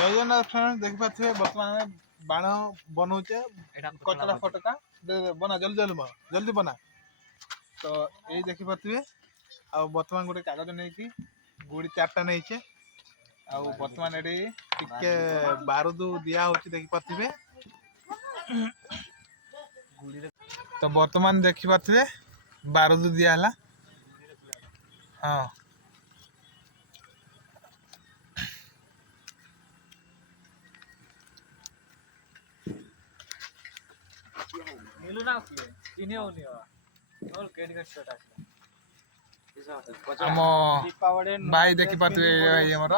जय जगन्नाथ फ्रेंड्स देख पाथे वर्तमान बाण बनौचे कचरा फटका बना जल्दी बना तो यही देखी पाथे आ वर्तमान गोटे कागज नहीं गुड़ी चार्टा नहीं आ वर्तमान ये टिके बारूद दिया होची देखी पाथे तो वर्तमान देखी पाथे बारूद दिया हला हाँ मिलू ना चिन्हे होनी और केडी का शॉट आछला आम भाई देखी पाथे हमर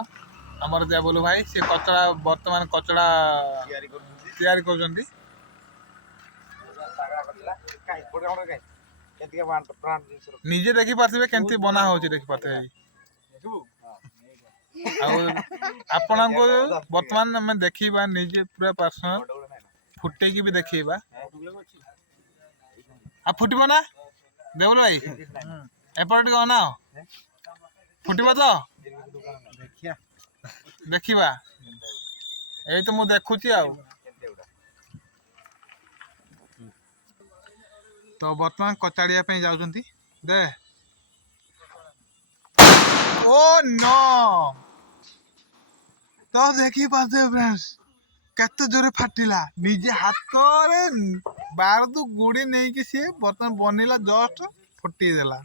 हमर दे बोलू भाई से कचरा वर्तमान कचरा तैयारी कर निजे देखी पार्थिबे केंती बना होची देखी पाथे आपण को वर्तमान में देखिबा निजे पूरा पर्सनल फुटे की भी देखिबा आ फुटबो ना देवल भाई एपट को ना फुटबो तो देखिबा एई तो मु देखुची आ तो वर्तमान कचाड़िया पे जाउछंती दे ओ नो तो देखी पाते फ्रेंड्स केते जोरे फाटिला निजे हाथ रे बारदु गुड़ी नहीं कि सी बर्तन बनेला जस्ट फुटी देला